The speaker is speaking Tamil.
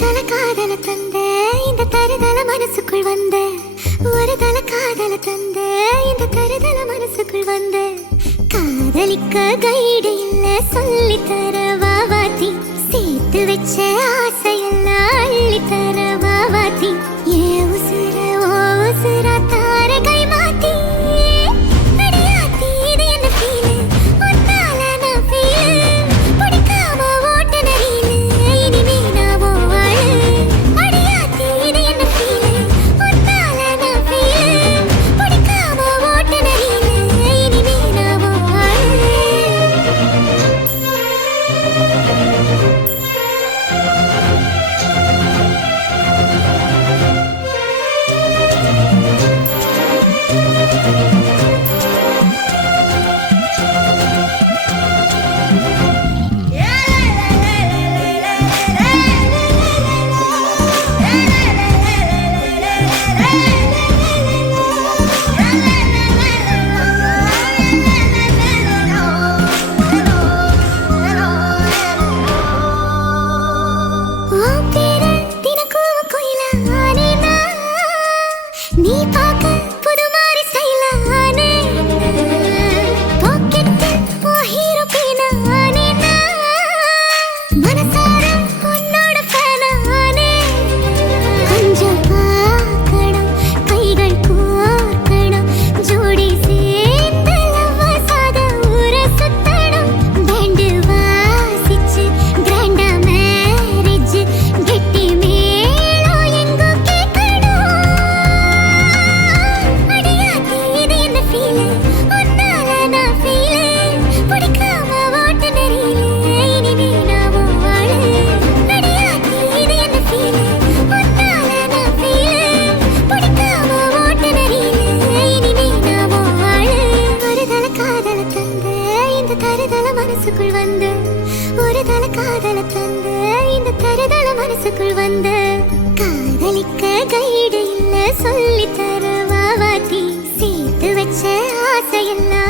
தல காதல தந்த இந்த தருதல மனசுக்குள் வந்த ஒரு தல காதல தந்த இந்த தருதல மனசுக்குள் வந்த காதலிக்க கைடு இல்ல சொல்லி தர வாவாத்தி சேர்த்து வச்ச ஆசையெல்லாம் அள்ளி தர வாவாத்தி ஏ உசுர ஓ உசுர தார கை மாத்தி மனசுக்குள் வந்த ஒரு தல காதல தந்த இந்த தருதல மனசுக்குள் வந்த காதலிக்க கைடு இல்ல சொல்லி தர வாவாத்தி சேர்த்து வச்ச ஆசையெல்லாம்